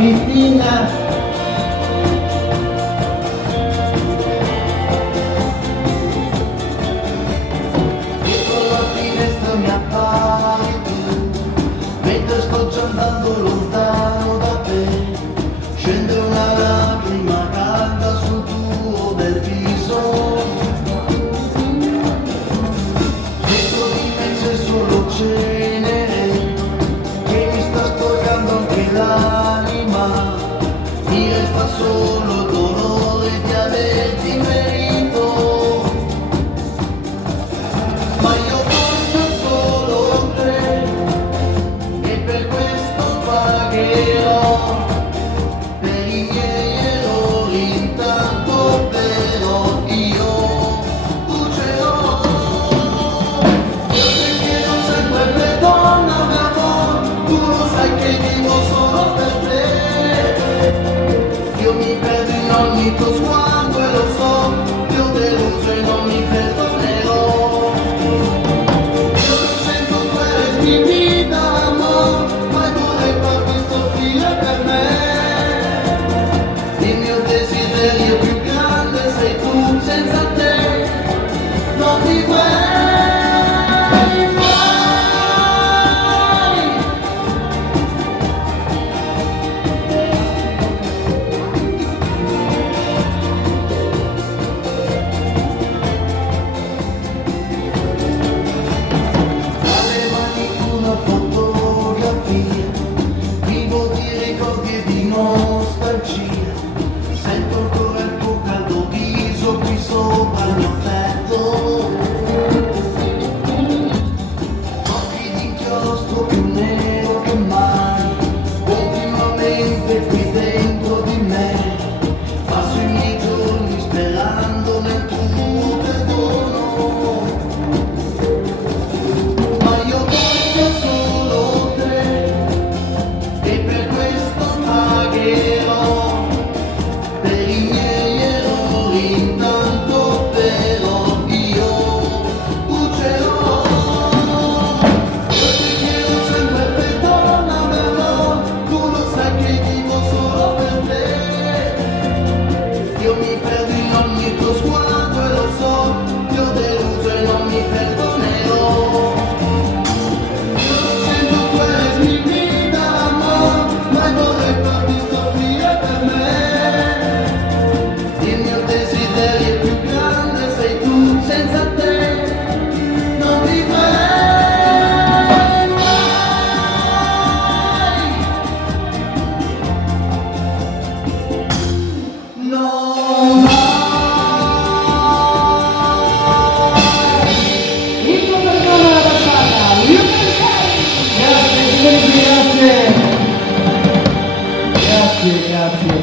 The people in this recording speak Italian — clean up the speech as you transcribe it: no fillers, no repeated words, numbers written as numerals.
Cristina. Dietro la finestra mi appari tu, mentre sto già andando lontano da te. Scende una lacrima calda sul tuo bel viso. Dietro di me c'è solo cenere che mi sta sporcando anche l'anima. Mi resta solo il dolore di averti ferito. Ma io voglio solo te e per questo pagherò. Per i miei errori intanto però io cucerò. Io ti chiedo sempre perdona mio amor, tu lo sai che vivo solo per te. Io mi perdo in ogni tuo sguardo e lo so, ti ho deluso e non mi perdonerò. Io lo sento, tu resti in vita amor, ma vorrei farti soffrire per me. Il mio desiderio più grande sei tu, senza te non ti vuoi mai. Alle mani una fotografia, vivo di ricordi e di nostalgia. Sento ancora il tuo caldo viso qui sopra il mio petto. Occhi di inchiostro più nero che mai, continuamente qui dentro di me. Passo i miei giorni sperando nel tuo perdono. Ma io voglio solo te e per questo pagherò. Per i miei errori intanto però io cucerò. Io ti chiedo sempre perdona mio amor, tu lo sai che vivo solo per te. Io mi perdo in ogni tuo sguardo e lo so, ti ho deluso e non mi perdonerò. Io lo sento, tu resti in vita amor, ma vorrei farti soffrire per me. Il mio desiderio più grande sei tu, senza te non vivrei mai. No, mai. Il tuo perdono alla passata, io grazie, grazie. Grazie, grazie.